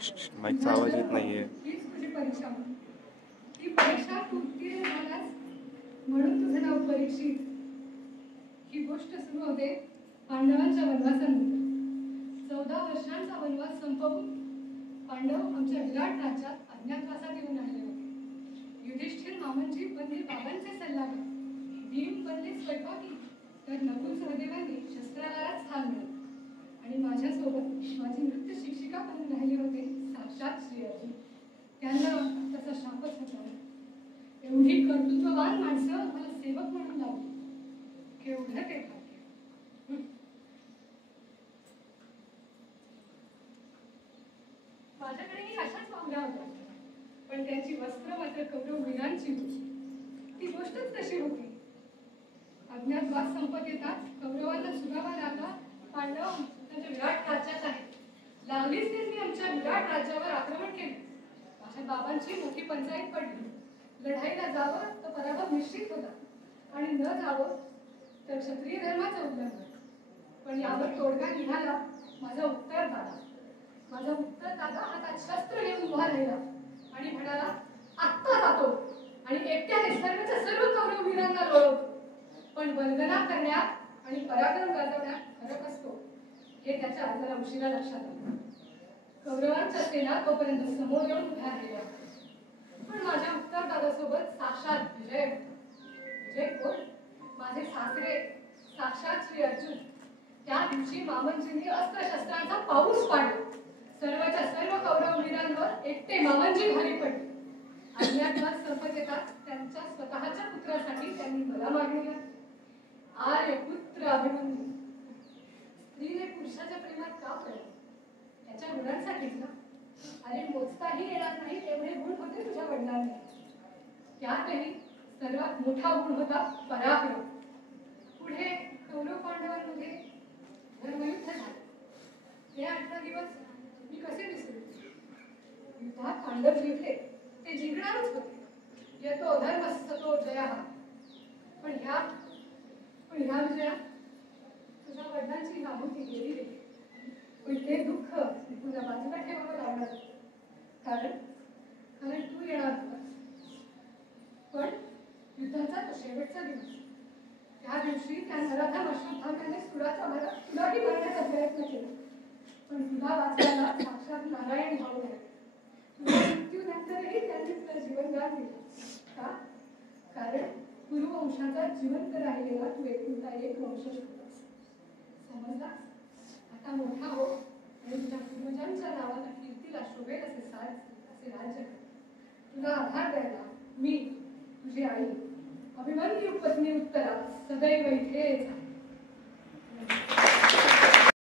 माईकचा आवाज येत नाहीये. हीच तुझी परीक्षा. ही परीक्षा तू उत्तीर्ण झालास म्हणून तुझं नाव परीक्षित. ही गोष्ट सुरू होते पांडवांच्या वनवासानंतर. 14 वर्षांचा वनवास संपवून पांडव आमच्या विराट राज्यात अज्ञातवासात येऊन राहिले होते. युधिष्ठिर मामांजी बनले बाबांचे सल्लागार, भीम बनले स्वयंपाकी, तर नकुल सहदेवांनी शस्त्रागारात स्थान मिळवले. आणि माझ्यासोबत माझी नृत्य शिक्षिका बनून राहिले होते साक्षात श्री अर्जुन. त्यांना त्याचा शापच होता. एवढी कर्तृत्ववान माणसं मला सेवक म्हणून लावली. केवढं ते भाग्य. माझ्याकडेही अशाच मागण्या होत्या, पण त्यांची वस्त्र मात्र कौरव वीरांची होती. ती गोष्टच तशी होती. अज्ञातवास संपत येताच कौरवांना सुगावा लागला, पांडव त्यांच्या विराट राज्यात आहे. लागलीच त्यांनी आमच्या विराट राज्यावर आक्रमण केले. माझ्या बाबांची मोठी पंचायत पडली. लढाईला जावं तर पराभव निश्चित होता, आणि न जावं तर क्षत्रिय धर्माचं उल्लंघन. पण यावर तोडगा निघाला माझा उत्तरदादा. माझा उत्तरदादा हातात शस्त्र घेऊन उभा राहिला आणि म्हणाला, आत्ता जातो आणि एकट्याने सर्वच्या सर्व कौरव वीरांना लोळवतो. पण वंदना करण्यात आणि पराक्रम गाजवण्यात फरक असतो हे त्याच्या जरा उशिरा लक्षात आलं. कौरवांच्या सेना तोपर्यंत समोर येऊन उभ्या राहिल्या, पण माझ्या उत्तरदादासोबत साक्षात विजय. विजय कोण? माझे सासरे साक्षात श्री अर्जुन. त्या दिवशी मामंजींनी अस्त्रशस्त्रांचा पाऊस पाडला. सर्वच्या सर्व कौरव वीरांवर एकटे मामंजी भारी पडले. अज्ञातवास संपत येताच त्यांच्या स्वतःच्या पुत्रासाठी त्यांनी मला मागणी घातली. आर्य पुत्र अभिमन्यू. स्त्रीने पुरुषाच्या प्रेमात का पडली? त्याच्या गुणांसाठीच ना. अरे मोजताही येणार नाही तेवढे गुण होते तुझ्या वडिलांनी. त्यातही सर्वात मोठा गुण होता पराक्रम. पुढे कौरव पांडवांमध्ये धर्मयुद्ध झाले. हे 18 दिवस मी कसे विसरू? युद्धात पांडव जिंकले, ते जिंकणारच होते. येतो धर्म सतो जया. पण ह्या विजयात तुझ्या वडिलांची नाहुती गेली रे. पण ते दुःख तुझ्या बाजूला ठेवावं लागणार, कारण तू येणार होतास. पण युद्धाचा तो शेवटचा दिवस. त्या दिवशी त्या नराधम अश्वत्थाम्याने सुराचा भरा तुलाही मारण्याचा प्रयत्न केला. पण तुला वाचवायला साक्षात नारायण भाऊ आहे. तुझ्या मृत्यूनंतरही त्यांनी तुला जीवनदान दिलं. का? कारण कुरुवंशाचा जिवंत राहिलेला तू एकुलता एक वंशज होतास. समजलास? आता मोठा हो आणि तुझ्या पूर्वजांच्या नावाला कीर्तीला शोभेल असे राज्य कर. तुला आधार द्यायला मी तुझी आई अभिमन्यू पत्नी उत्तरा सदैव इथेच आहे.